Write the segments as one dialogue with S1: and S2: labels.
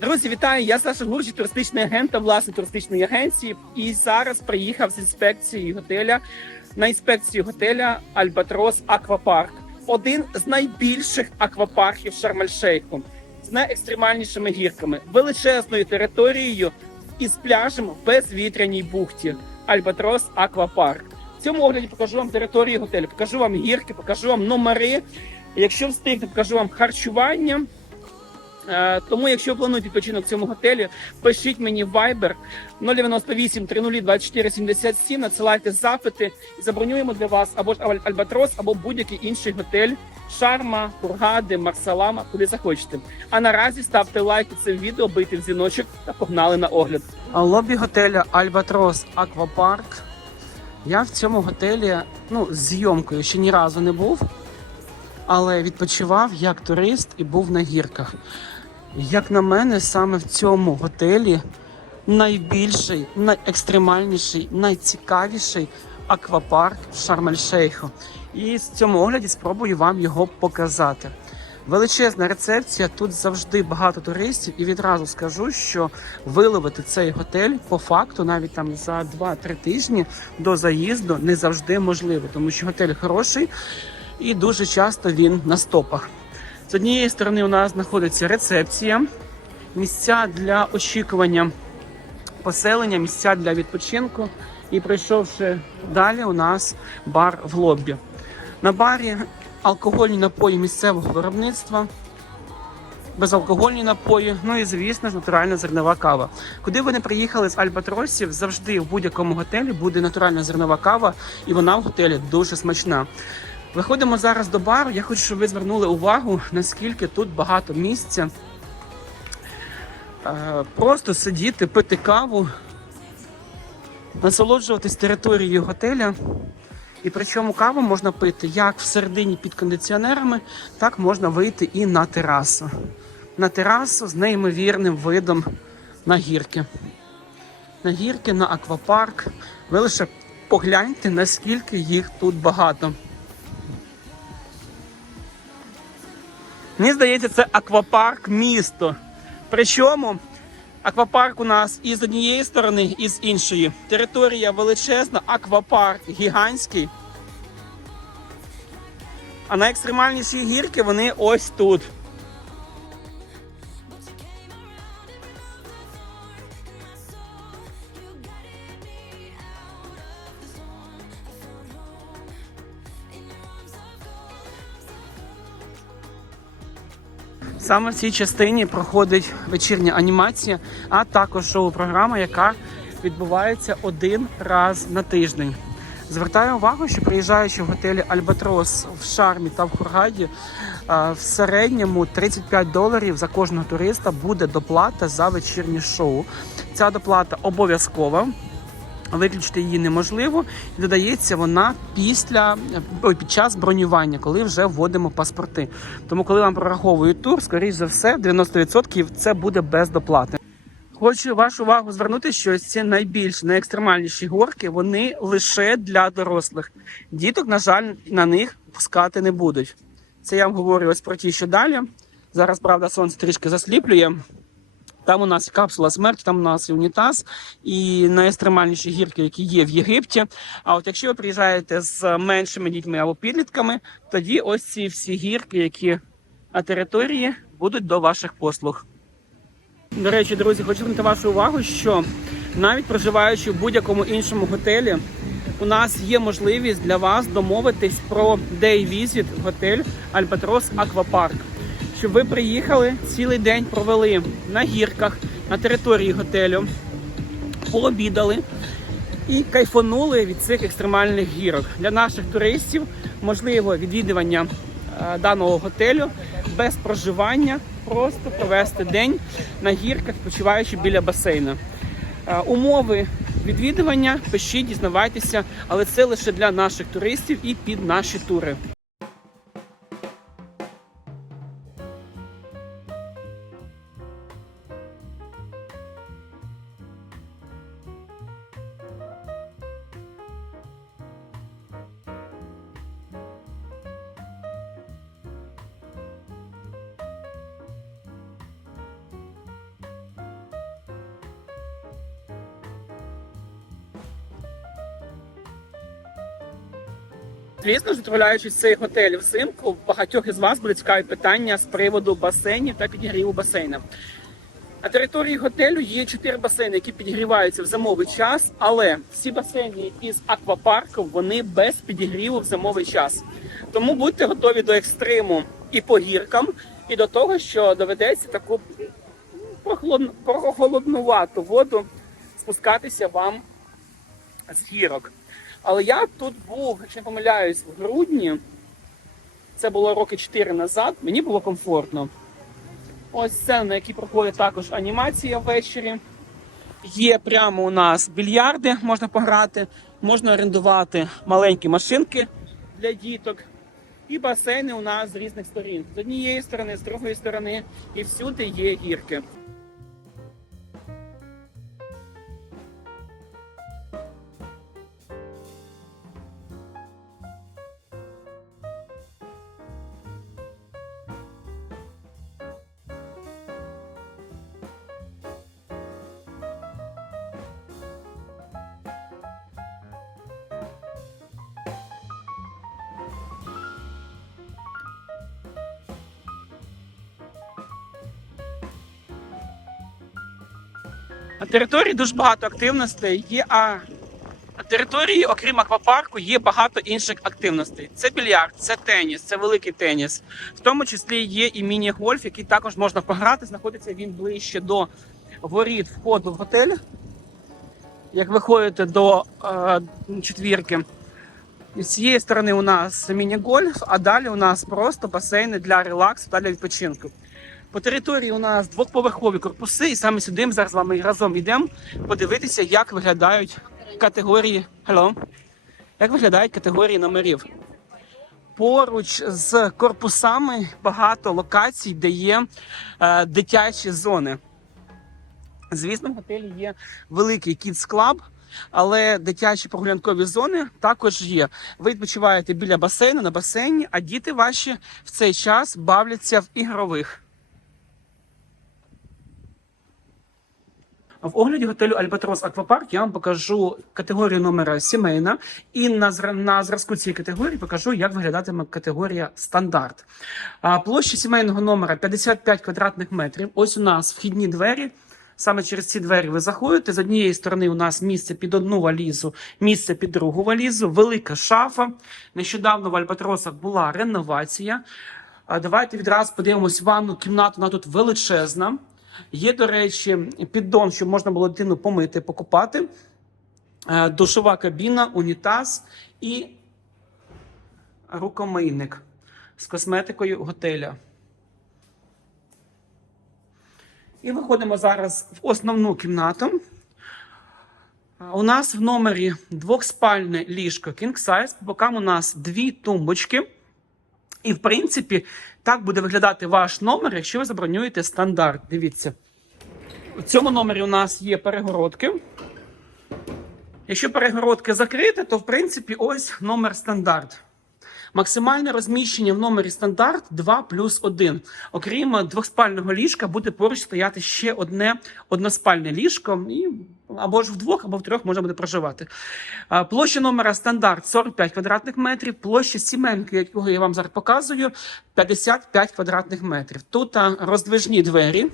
S1: Друзі, вітаю! Я Саша Гурчик, туристичний агент та власник туристичної агенції. І зараз приїхав з інспекції готеля на інспекцію готеля Альбатрос Аквапарк. Один з найбільших аквапарків Шарм-Ель-Шейху з найекстремальнішими гірками, величезною територією із пляжем в безвітряній бухті. Альбатрос Аквапарк. В цьому огляді покажу вам територію готелю, покажу вам гірки, покажу вам номери. Якщо встигне, покажу вам харчування. Е, Тому, якщо плануєте відпочинок в цьому готелі, пишіть мені Viber 098 30 24 77, надсилайте запити і забронюємо для вас або ж Аль- Альбатрос, або будь-який інший готель Шарма, Кургади, Марсалама, куди захочете. А наразі ставте лайк під цим відео, бийте в дзвіночок та погнали на огляд. Лобі готеля Альбатрос Аквапарк. Я в цьому готелі ну, зйомкою ще ні разу не був, але відпочивав як турист і був на гірках. Як на мене, саме в цьому готелі найбільший, найекстремальніший, найцікавіший аквапарк Шарм-Ель-Шейху. І з цьому огляді спробую вам його показати. Величезна рецепція, тут завжди багато туристів, і відразу скажу, що виловити цей готель по факту навіть там за 2-3 тижні до заїзду не завжди можливо, тому що готель хороший і дуже часто він на стопах. З однієї сторони у нас знаходиться рецепція, місця для очікування поселення, місця для відпочинку. І пройшовши далі, у нас бар в лоббі. На барі алкогольні напої місцевого виробництва, безалкогольні напої, ну і звісно натуральна зернова кава. Куди ви не приїхали з Альбатросів, завжди в будь-якому готелі буде натуральна зернова кава, і вона в готелі дуже смачна. Виходимо зараз до бару. Я хочу, щоб ви звернули увагу, наскільки тут багато місця. Е, Просто сидіти, пити каву, насолоджуватись територією готеля. І причому каву можна пити як всередині під кондиціонерами, так можна вийти і на терасу. На терасу з неймовірним видом на гірки. На гірки, на аквапарк. Ви лише погляньте, наскільки їх тут багато. Мені здається, це аквапарк місто. Причому аквапарк у нас і з однієї сторони, і з іншої. Територія величезна, аквапарк гігантський. А найекстремальніші гірки вони ось тут. Саме в цій частині проходить вечірня анімація, а також шоу-програма, яка відбувається один раз на тиждень. Звертаю увагу, що приїжджаючи в готелі Альбатрос в Шармі та в Хургаді, в середньому 35 доларів за кожного туриста буде доплата за вечірнє шоу. Ця доплата обов'язкова. Виключити її неможливо, і додається вона після під час бронювання, коли вже вводимо паспорти. Тому, коли вам прораховують тур, скоріш за все, 90% це буде без доплати. Хочу вашу увагу звернути, що ці найбільш найекстремальніші горки вони лише для дорослих. Діток, на жаль, на них пускати не будуть. Це я вам говорю ось про ті, що далі. Зараз, правда, сонце трішки засліплює. Там у нас капсула смерті, там у нас і унітаз, і найекстремальніші гірки, які є в Єгипті. А от якщо ви приїжджаєте з меншими дітьми або підлітками, тоді ось ці всі гірки, які на території, будуть до ваших послуг. До речі, друзі, хочу звернути вашу увагу, що навіть проживаючи в будь-якому іншому готелі, у нас є можливість для вас домовитись про visit в готель Альбатрос Аквапарк. Щоб ви приїхали, цілий день провели на гірках на території готелю, пообідали і кайфонули від цих екстремальних гірок. Для наших туристів можливо відвідування е, даного готелю без проживання, просто провести день на гірках, почуваючи біля басейну. Е, Умови відвідування пишіть, дізнавайтеся, але це лише для наших туристів і під наші тури. Звісно ж, відправляючись в цей готель взимку, багатьох із вас буде цікаві питання з приводу басейнів та підігріву басейна. На території готелю є чотири басейни, які підігріваються в зимовий час, але всі басейни із аквапарку вони без підігріву в зимовий час. Тому будьте готові до екстриму і по гіркам, і до того, що доведеться таку прохолодну- прохолоднувату воду спускатися вам з гірок. Але я тут був, якщо не помиляюсь, в грудні. Це було роки 4 назад. Мені було комфортно. Ось сцена, на якій проходить також анімація ввечері. Є прямо у нас більярди, можна пограти, можна орендувати маленькі машинки для діток. І басейни у нас з різних сторін. З однієї сторони, з другої сторони, і всюди є гірки. На території дуже багато активностей. Є а на території, окрім аквапарку, є багато інших активностей. Це більярд, це теніс, це великий теніс. В тому числі є і міні-гольф, який також можна пограти. Знаходиться він ближче до воріт входу в готель. Як виходите до е, четвірки, і з цієї сторони у нас міні-гольф, а далі у нас просто басейни для релаксу та для відпочинку. По території у нас двохповерхові корпуси, і саме сюди ми зараз з вами разом йдемо подивитися, як виглядають категорії. Hello. Як виглядають категорії номерів. Поруч з корпусами багато локацій, де є е, дитячі зони. Звісно, в готелі є великий Kids Club, але дитячі прогулянкові зони також є. Ви відпочиваєте біля басейну на басейні, а діти ваші в цей час бавляться в ігрових. В огляді готелю Альбатрос Аквапарк я вам покажу категорію номера сімейна, і на, на зразку цієї категорії покажу, як виглядатиме категорія стандарт. Площа сімейного номера 55 квадратних метрів. Ось у нас вхідні двері. Саме через ці двері ви заходите. З однієї сторони у нас місце під одну валізу, місце під другу валізу, велика шафа. Нещодавно в Альбатросах була реновація. Давайте відразу подивимось ванну кімнату. Вона тут величезна. Є, до речі, піддон, щоб можна було дитину помити, покупати. Е, Душова кабіна, унітаз і рукомийник з косметикою готеля. І виходимо зараз в основну кімнату. У нас в номері двохспальне ліжко King Size. По бокам у нас дві тумбочки. І, в принципі, так буде виглядати ваш номер, якщо ви забронюєте стандарт. Дивіться. У цьому номері у нас є перегородки. Якщо перегородки закриті, то в принципі ось номер стандарт. Максимальне розміщення в номері стандарт 2 плюс 1. Окрім двохспального ліжка, буде поруч стояти ще одне односпальне ліжко. І або ж вдвох, або втрьох можна буде проживати. Площа номера стандарт 45 квадратних метрів, площа сімейки, якого я вам зараз показую, 55 квадратних метрів. Тут роздвижні двері.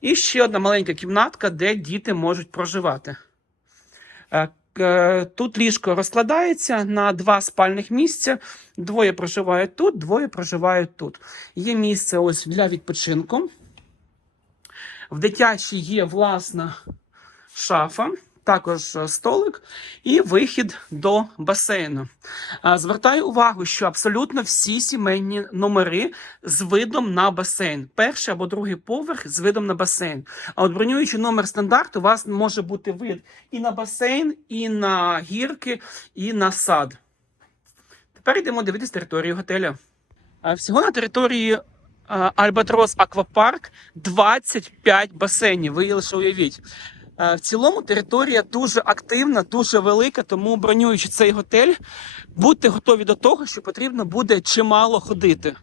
S1: І ще одна маленька кімнатка, де діти можуть проживати. Е, Тут ліжко розкладається на два спальних місця. Двоє проживають тут, двоє проживають тут. Є місце ось для відпочинку. В дитячій є власна шафа, також е, столик і вихід до басейну. Звертаю увагу, що абсолютно всі сімейні номери з видом на басейн. Перший або другий поверх з видом на басейн. А от бронюючи номер стандарт, у вас може бути вид і на басейн, і на гірки, і на сад. Тепер йдемо дивитися територію готеля. Всього на території Альбатрос Аквапарк 25 басейнів. Ви лише уявіть. Е, В цілому територія дуже активна, дуже велика, тому бронюючи цей готель, будьте готові до того, що потрібно буде чимало ходити.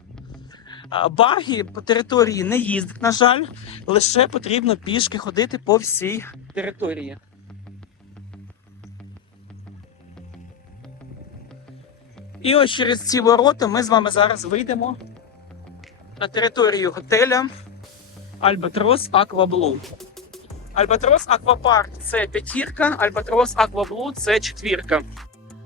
S1: А, Баги по території не їздять, на жаль, лише потрібно пішки ходити по всій території. І ось через ці ворота ми з вами зараз вийдемо на територію готеля Альбатрос Акваблу. Альбатрос Аквапарк це п'ятірка, Альбатрос Акваблу це четвірка.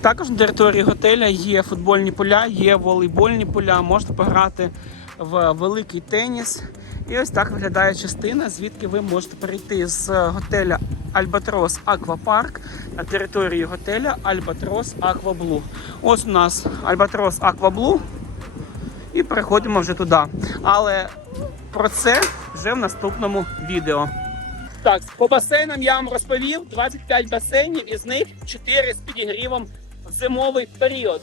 S1: Також на території готеля є футбольні поля, є волейбольні поля, можна пограти в великий теніс. І ось так виглядає частина, звідки ви можете перейти з готеля Альбатрос Аквапарк на територію готеля Альбатрос Акваблу. Ось у нас Альбатрос Акваблу. І переходимо вже туди. Але про це вже в наступному відео. Так, по басейнам я вам розповів 25 басейнів, із них 4 з підігрівом зимовий період.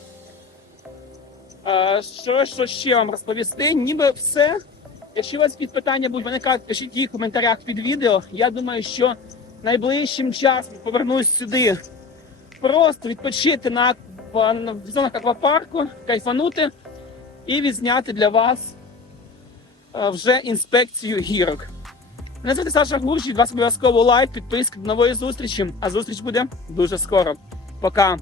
S1: Що, що ще вам розповісти? Ніби все. Якщо у вас якісь питання будуть виникати, пишіть їх в коментарях під відео. Я думаю, що найближчим часом повернусь сюди просто відпочити на, в зонах аквапарку, кайфанути і відзняти для вас вже інспекцію гірок. Мене звати Саша Гурчик, вас обов'язково лайк, підписка до нової зустрічі. А зустріч буде дуже скоро. Пока.